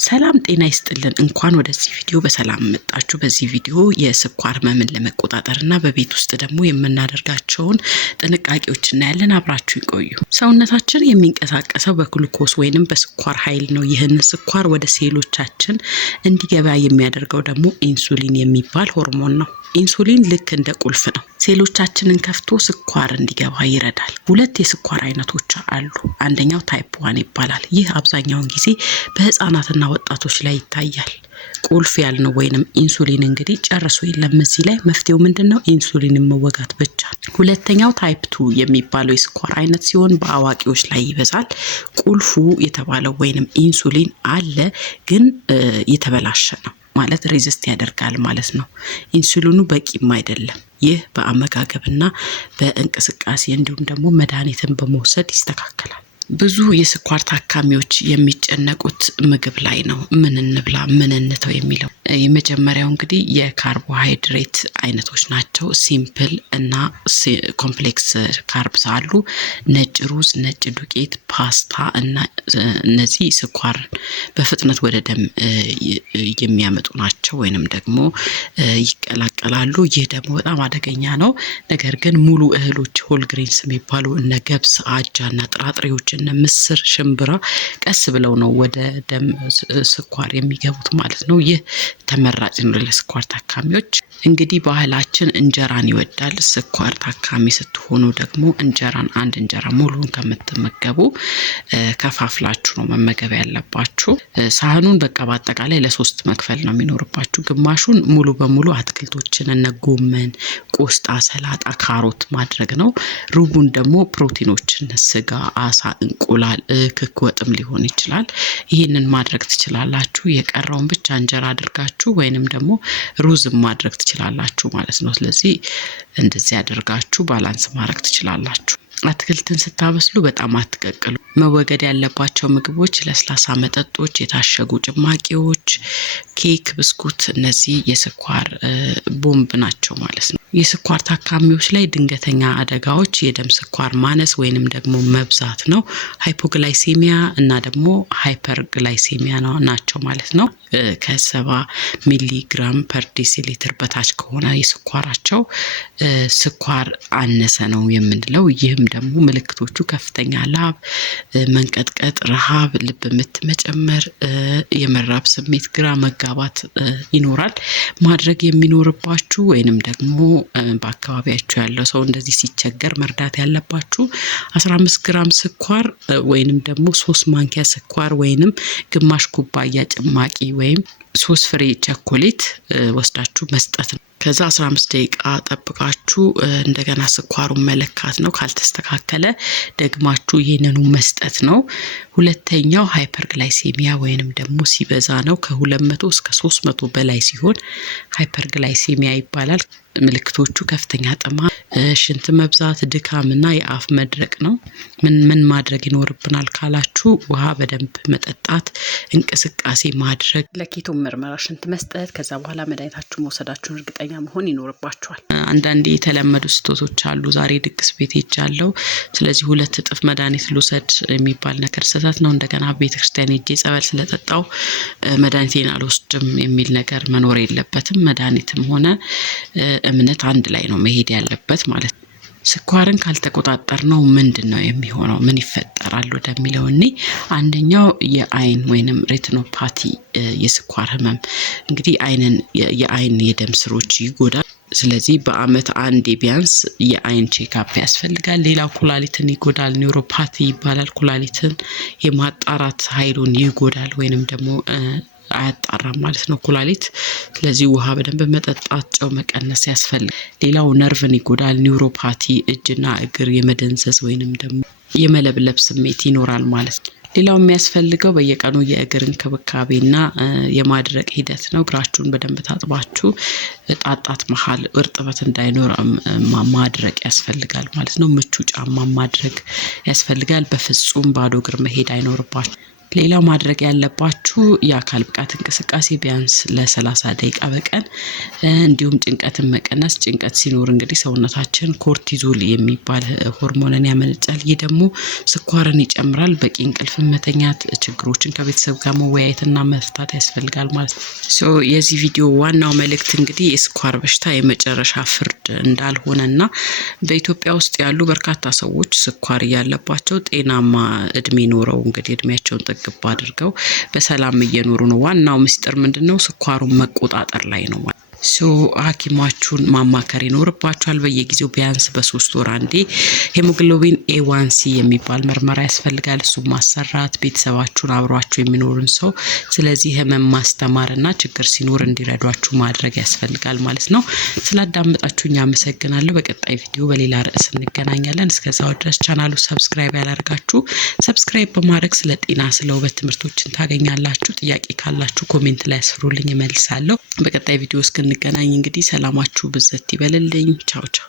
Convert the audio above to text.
ሰላም ጤና ይስጥልን እንኳን ወደዚህ ቪዲዮ በሰላም መጣችሁ። በዚህ ቪዲዮ የስኳር ህመምን ለመቆጣጠርና በቤት ውስጥ ደግሞ የምናደርጋቸውን ጥንቃቄዎች እናያለን። አብራችሁ ይቆዩ። ሰውነታችን የሚንቀሳቀሰው በግሉኮስ ወይንም በስኳር ኃይል ነው። ይህን ስኳር ወደ ሴሎቻችን እንዲገባ የሚያደርገው ደግሞ ኢንሱሊን የሚባል ሆርሞን ነው። ኢንሱሊን ልክ እንደ ቁልፍ ነው። ሴሎቻችንን ከፍቶ ስኳር እንዲገባ ይረዳል። ሁለት የስኳር አይነቶች አሉ። አንደኛው ታይፕ 1 ይባላል። ይህ አብዛኛውን ጊዜ በህፃናትና ወጣቶች ላይ ይታያል። ቁልፍ ያልነው ወይንም ኢንሱሊን እንግዲህ ጨርሶ የለም። እዚህ ላይ መፍትሄው ምንድነው? ኢንሱሊንን መወጋት ብቻ። ሁለተኛው ታይፕ 2 የሚባለው የስኳር አይነት ሲሆን በአዋቂዎች ላይ ይበዛል። ቁልፉ የተባለው ወይንም ኢንሱሊን አለ ግን የተበላሸ ነው ማለት ሬዚስት ያደርጋል ማለት ነው። ኢንሱሊኑ በቂም አይደለም። ይህ በአመጋገብና በእንቅስቃሴ እንዲሁም ደግሞ መድኃኒትን በመውሰድ ይስተካከላል። ብዙ የስኳር ታካሚዎች የሚጨነቁት ምግብ ላይ ነው። ምን እንብላ ምን እንተው የሚለው። የመጀመሪያው እንግዲህ የካርቦሃይድሬት አይነቶች ናቸው። ሲምፕል እና ኮምፕሌክስ ካርብስ አሉ። ነጭ ሩዝ፣ ነጭ ዱቄት፣ ፓስታ እና እነዚህ ስኳር በፍጥነት ወደ ደም የሚያመጡ ናቸው ወይንም ደግሞ ይቀላቀላሉ። ይህ ደግሞ በጣም አደገኛ ነው። ነገር ግን ሙሉ እህሎች ሆል ግሬንስ የሚባሉ እነ ገብስ፣ አጃና ጥራጥሬዎች እነ ምስር፣ ሽምብራ ቀስ ብለው ነው ወደ ደም ስኳር የሚገቡት ማለት ነው። ይህ ተመራጭ ነው ለስኳር ታካሚዎች። እንግዲህ ባህላችን እንጀራን ይወዳል። ስኳር ታካሚ ስትሆኑ ደግሞ እንጀራን አንድ እንጀራ ሙሉን ከምትመገቡ ከፋፍላችሁ ነው መመገብ ያለባችሁ። ሳህኑን በቃ በአጠቃላይ ለሶስት መክፈል ነው የሚኖርባችሁ። ግማሹን ሙሉ በሙሉ አትክልቶችን እነ ጎመን፣ ቆስጣ፣ ሰላጣ፣ ካሮት ማድረግ ነው። ሩቡን ደግሞ ፕሮቲኖችን ስጋ፣ አሳ፣ እንቁላል፣ ክክ ወጥም ሊሆን ይችላል። ይህንን ማድረግ ትችላላችሁ። የቀረውን ብቻ እንጀራ አድርጋችሁ ወይንም ደግሞ ሩዝም ማድረግ ትችላላችሁ ማለት ነው። ስለዚህ እንደዚህ አድርጋችሁ ባላንስ ማድረግ ትችላላችሁ። አትክልትን ስታበስሉ በጣም አትቀቅሉ። መወገድ ያለባቸው ምግቦች ለስላሳ መጠጦች፣ የታሸጉ ጭማቂዎች፣ ኬክ፣ ብስኩት እነዚህ የስኳር ቦምብ ናቸው ማለት ነው። የስኳር ታካሚዎች ላይ ድንገተኛ አደጋዎች የደም ስኳር ማነስ ወይንም ደግሞ መብዛት ነው። ሃይፖግላይሴሚያ እና ደግሞ ሃይፐርግላይሴሚያ ናቸው ማለት ነው። ከ70 ሚሊ ግራም ፐር ዴሲሊትር በታች ከሆነ የስኳራቸው ስኳር አነሰ ነው የምንለው። ይህም ደግሞ ምልክቶቹ ከፍተኛ ላብ፣ መንቀጥቀጥ፣ ረሃብ፣ ልብ ምት መጨመር፣ የመራብ ስሜት፣ ግራ መጋባት ይኖራል። ማድረግ የሚኖርባችሁ ወይንም ደግሞ በአካባቢያችሁ ያለው ሰው እንደዚህ ሲቸገር መርዳት ያለባችሁ 15 ግራም ስኳር ወይንም ደግሞ 3 ማንኪያ ስኳር ወይንም ግማሽ ኩባያ ጭማቂ ወይም 3 ፍሬ ቸኮሌት ወስዳችሁ መስጠት ነው። ከዛ 15 ደቂቃ ጠብቃችሁ እንደገና ስኳሩን መለካት ነው። ካልተስተካከለ ደግማችሁ ይሄንኑ መስጠት ነው። ሁለተኛው ሃይፐርግላይሴሚያ ወይንም ደግሞ ሲበዛ ነው። ከ200 እስከ 300 በላይ ሲሆን ሃይፐርግላይሴሚያ ይባላል። ምልክቶቹ ከፍተኛ ጥማት፣ ሽንት መብዛት፣ ድካምና የአፍ መድረቅ ነው። ምን ማድረግ ይኖርብናል ካላችሁ ውሃ በደንብ መጠጣት፣ እንቅስቃሴ ማድረግ፣ ለኬቶ ምርመራ ሽንት መስጠት፣ ከዛ በኋላ መድኃኒታችሁ መውሰዳችሁን እርግጠኛ መሆን ይኖርባችኋል። አንዳንዴ የተለመዱ ስህተቶች አሉ። ዛሬ ድግስ ቤት ሄጃለሁ ስለዚህ 2 እጥፍ መድኃኒት ልውሰድ የሚባል ነገር ስህተት ነው። እንደገና ቤተክርስቲያን ሄጄ ጸበል ስለጠጣው መድኃኒቴን አልወስድም የሚል ነገር መኖር የለበትም። መድኃኒትም ሆነ እምነት አንድ ላይ ነው መሄድ ያለበት ማለት ነው። ስኳርን ካልተቆጣጠር ነው ምንድነው የሚሆነው? ምን ይፈጠራል ወደሚለው እኔ አንደኛው የአይን ወይንም ሬቲኖፓቲ የስኳር ህመም እንግዲህ የአይን የደም ስሮች ይጎዳል። ስለዚህ በአመት አንዴ ቢያንስ የአይን ቼክአፕ ያስፈልጋል። ሌላው ኩላሊትን ይጎዳል። ኒውሮፓቲ ይባላል። ኩላሊትን የማጣራት ኃይሉን ይጎዳል ወይንም ደግሞ አያጣራም ማለት ነው ኩላሊት። ስለዚህ ውሃ በደንብ መጠጣት፣ ጨው መቀነስ ያስፈልጋል። ሌላው ነርቭን ይጎዳል። ኒውሮፓቲ እጅና እግር የመደንዘዝ ወይንም ደግሞ የመለብለብ ስሜት ይኖራል ማለት ነው። ሌላው የሚያስፈልገው በየቀኑ የእግር እንክብካቤና የማድረቅ ሂደት ነው። እግራችሁን በደንብ ታጥባችሁ ጣጣት መሃል እርጥበት እንዳይኖር ማድረቅ ያስፈልጋል ማለት ነው። ምቹ ጫማ ማድረግ ያስፈልጋል። በፍጹም ባዶ እግር መሄድ አይኖርባችሁ። ሌላው ማድረግ ያለባችሁ የአካል ብቃት እንቅስቃሴ ቢያንስ ለ30 ደቂቃ በቀን እንዲሁም ጭንቀትን መቀነስ። ጭንቀት ሲኖር እንግዲህ ሰውነታችን ኮርቲዞል የሚባል ሆርሞንን ያመነጫል። ይህ ደግሞ ስኳርን ይጨምራል። በቂ እንቅልፍን መተኛት፣ ችግሮችን ከቤተሰብ ጋር መወያየትና መፍታት ያስፈልጋል ማለት ነው። የዚህ ቪዲዮ ዋናው መልእክት እንግዲህ የስኳር በሽታ የመጨረሻ ፍርድ እንዳልሆነና በኢትዮጵያ ውስጥ ያሉ በርካታ ሰዎች ስኳር ያለባቸው ጤናማ እድሜ ኖረው እንግዲህ እድሜያቸውን ጥግብ አድርገው በሰላም እየኖሩ ነው። ዋናው ምስጢር ምንድነው? ስኳሩን መቆጣጠር ላይ ነው። ሐኪማችሁን ማማከር ይኖርባችኋል። በየጊዜው ቢያንስ በ3 ወር አንዴ ሄሞግሎቢን A1C የሚባል ምርመራ ያስፈልጋል። እሱ ማሰራት፣ ቤተሰባችሁን አብሯችሁ የሚኖርን ሰው ስለዚህ ህመም ማስተማርና ችግር ሲኖር እንዲረዷችሁ ማድረግ ያስፈልጋል ማለት ነው። ስላዳመጣችሁኝ አመሰግናለሁ። በቀጣይ ቪዲዮ በሌላ ርዕስ እንገናኛለን። እስከዛው ድረስ ቻናሉ ሰብስክራይብ ያላደርጋችሁ ሰብስክራይብ በማድረግ ስለ ጤና ስለ ውበት ትምህርቶችን ታገኛላችሁ። ጥያቄ ካላችሁ ኮሜንት ላይ አስፍሩልኝ፣ እመልሳለሁ። በቀጣይ ቪዲዮ እስክንገናኝ እንግዲህ ሰላማችሁ ብዘት ይበልልኝ። ቻው ቻው።